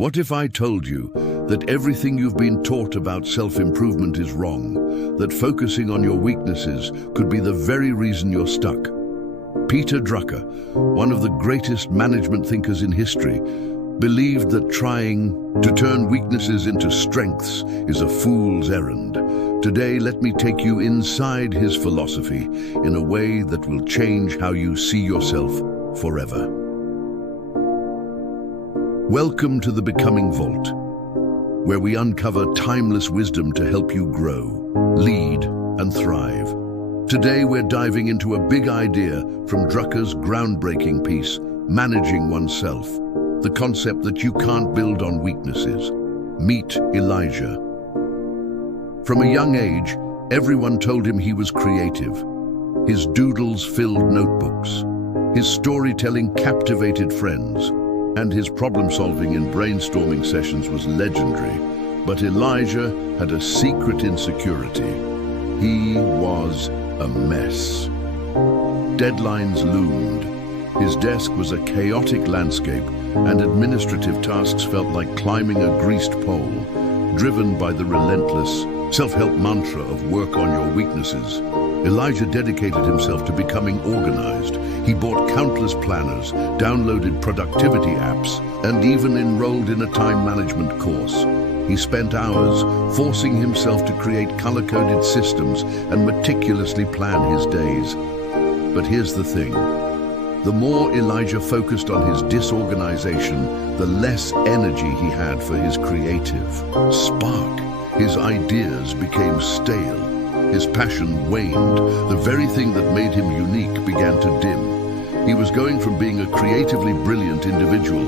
What if I told you that everything you've been taught about self-improvement is wrong, that focusing on your weaknesses could be the very reason you're stuck? Peter Drucker, one of the greatest management thinkers in history, believed that trying to turn weaknesses into strengths is a fool's errand. Today, let me take you inside his philosophy in a way that will change how you see yourself forever. Welcome to the Becoming Vault, where we uncover timeless wisdom to help you grow, lead, and thrive. Today, we're diving into a big idea from Drucker's groundbreaking piece, Managing Oneself, the concept that you can't build on weaknesses. Meet Elijah. From a young age, everyone told him he was creative. His doodles filled notebooks. His storytelling captivated friends. And his problem-solving in brainstorming sessions was legendary. But Elijah had a secret insecurity. He was a mess. Deadlines loomed. His desk was a chaotic landscape, and administrative tasks felt like climbing a greased pole, driven by the relentless self-help mantra of work on your weaknesses. Elijah dedicated himself to becoming organized. He bought countless planners, downloaded productivity apps, and even enrolled in a time management course. He spent hours forcing himself to create color-coded systems and meticulously plan his days. But here's the thing. The more Elijah focused on his disorganization, the less energy he had for his creative spark. His ideas became stale. His passion waned. The very thing that made him unique began to dim. He was going from being a creatively brilliant individual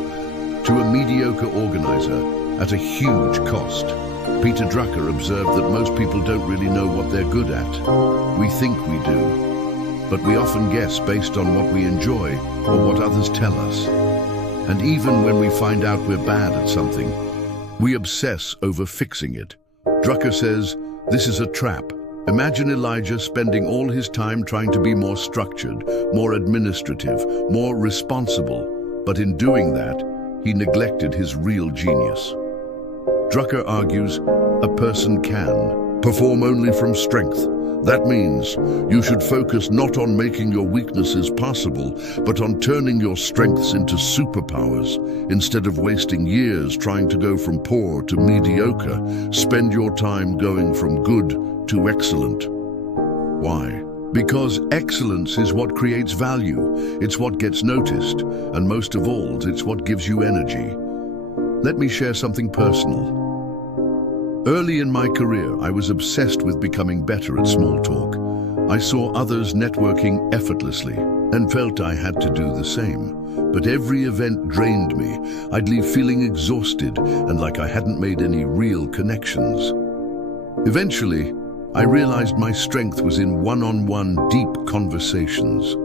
to a mediocre organizer at a huge cost. Peter Drucker observed that most people don't really know what they're good at. We think we do, but we often guess based on what we enjoy or what others tell us. And even when we find out we're bad at something, we obsess over fixing it. Drucker says, this is a trap. Imagine Elijah spending all his time trying to be more structured, more administrative, more responsible. But in doing that, he neglected his real genius. Drucker argues, a person can perform only from strength. That means you should focus not on making your weaknesses possible, but on turning your strengths into superpowers. Instead of wasting years trying to go from poor to mediocre, spend your time going from good to excellent. Why? Because excellence is what creates value. It's what gets noticed, and most of all, it's what gives you energy. Let me share something personal. Early in my career, I was obsessed with becoming better at small talk. I saw others networking effortlessly and felt I had to do the same. But every event drained me. I'd leave feeling exhausted and like I hadn't made any real connections. Eventually, I realized my strength was in one-on-one deep conversations.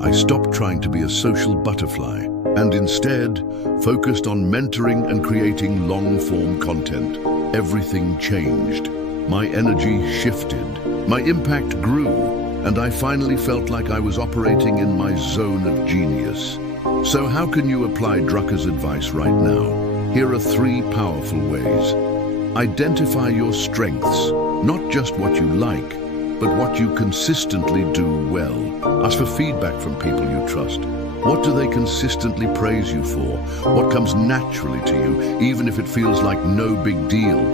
I stopped trying to be a social butterfly and instead focused on mentoring and creating long-form content. Everything changed. My energy shifted. My impact grew, and I finally felt like I was operating in my zone of genius. So how can you apply Drucker's advice right now? Here are 3 powerful ways. Identify your strengths, not just what you like, but what you consistently do well. Ask for feedback from people you trust. What do they consistently praise you for? What comes naturally to you, even if it feels like no big deal?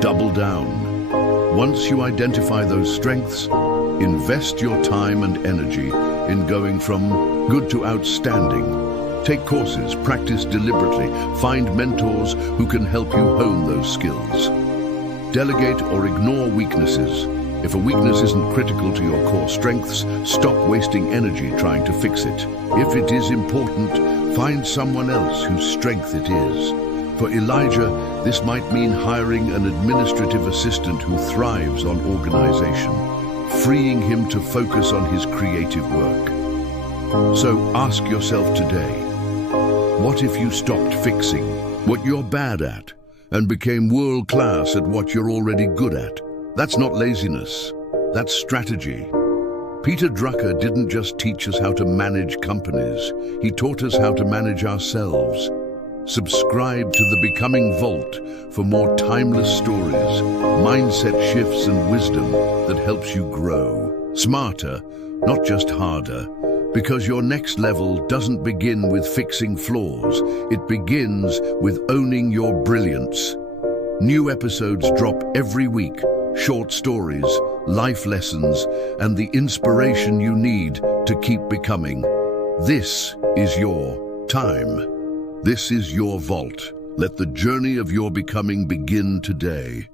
Double down. Once you identify those strengths, invest your time and energy in going from good to outstanding. Take courses, practice deliberately, find mentors who can help you hone those skills. Delegate or ignore weaknesses. If a weakness isn't critical to your core strengths, stop wasting energy trying to fix it. If it is important, find someone else whose strength it is. For Elijah, this might mean hiring an administrative assistant who thrives on organization, freeing him to focus on his creative work. So ask yourself today, what if you stopped fixing what you're bad at and became world-class at what you're already good at? That's not laziness, that's strategy. Peter Drucker didn't just teach us how to manage companies, he taught us how to manage ourselves. Subscribe to the Becoming Vault for more timeless stories, mindset shifts and wisdom that helps you grow. Smarter, not just harder, because your next level doesn't begin with fixing flaws, it begins with owning your brilliance. New episodes drop every week, short stories, life lessons, and the inspiration you need to keep becoming. This is your time. This is your vault. Let the journey of your becoming begin today.